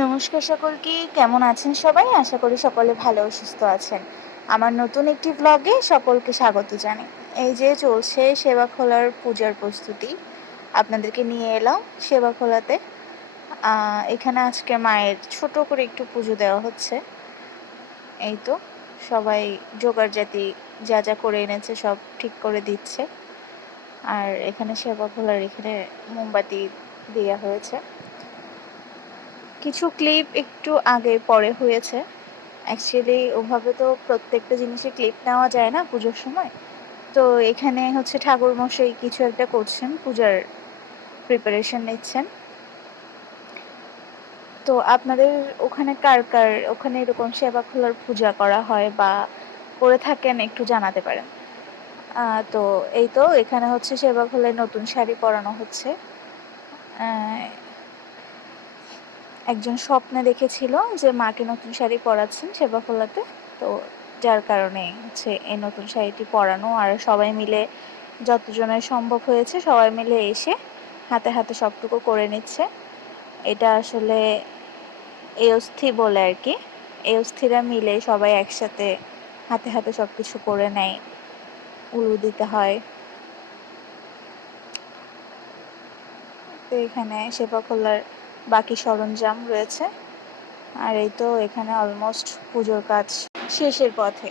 নমস্কার সকলকে। কেমন আছেন সবাই? আশা করি সকলে ভালো ও সুস্থ আছেন। আমার নতুন একটি ভ্লগে সকলকে স্বাগত জানাই। এই যে চলছে সেবাখোলার পূজার প্রস্তুতি। আপনাদেরকে নিয়ে এলাম সেবাখোলাতে। এখানে আজকে মায়ের ছোট করে একটু পুজো দেওয়া হচ্ছে। এই তো সবাই জোগাড়জাতি যা করে এনেছে সব ঠিক করে দিচ্ছে। আর এখানে সেবাখোলার এখানে মোমবাতি দেয়া হয়েছে। কিছু ক্লিপ একটু আগে পরে হয়েছে। অ্যাকচুয়ালি ওভাবে তো প্রত্যেকটা জিনিসের ক্লিপ নেওয়া যায় না পুজোর সময়। তো এখানে হচ্ছে ঠাকুরমশাই কিছু একটা করছেন, পূজার প্রিপারেশন নিচ্ছেন। তো আপনাদের ওখানে কার ওখানে এরকম সেবাখোলার পূজা করা হয় বা করে থাকেন একটু জানাতে পারেন। তো এই তো এখানে হচ্ছে সেবাখোলায় নতুন শাড়ি পরানো হচ্ছে। একজন স্বপ্নে দেখেছিল যে মাকে নতুন শাড়ি পরাচ্ছেন সেবাখোলাতে। তো যার কারণে হচ্ছে এই নতুন শাড়িটি পরানো, আর সবাই মিলে যতজনের সম্ভব হয়েছে সবাই মিলে এসে হাতে হাতে সবটুকু করে নিচ্ছে। এটা আসলে এয়স্থি বলে আর কি। এয়স্থিরা মিলে সবাই একসাথে হাতে হাতে সব কিছু করে নেয়। উলু দিতে হয়। তো এখানে সেবাখোলার বাকি সরঞ্জাম রয়েছে। আর এই তো এখানে অলমোস্ট পুজোর কাজ শেষের পথে।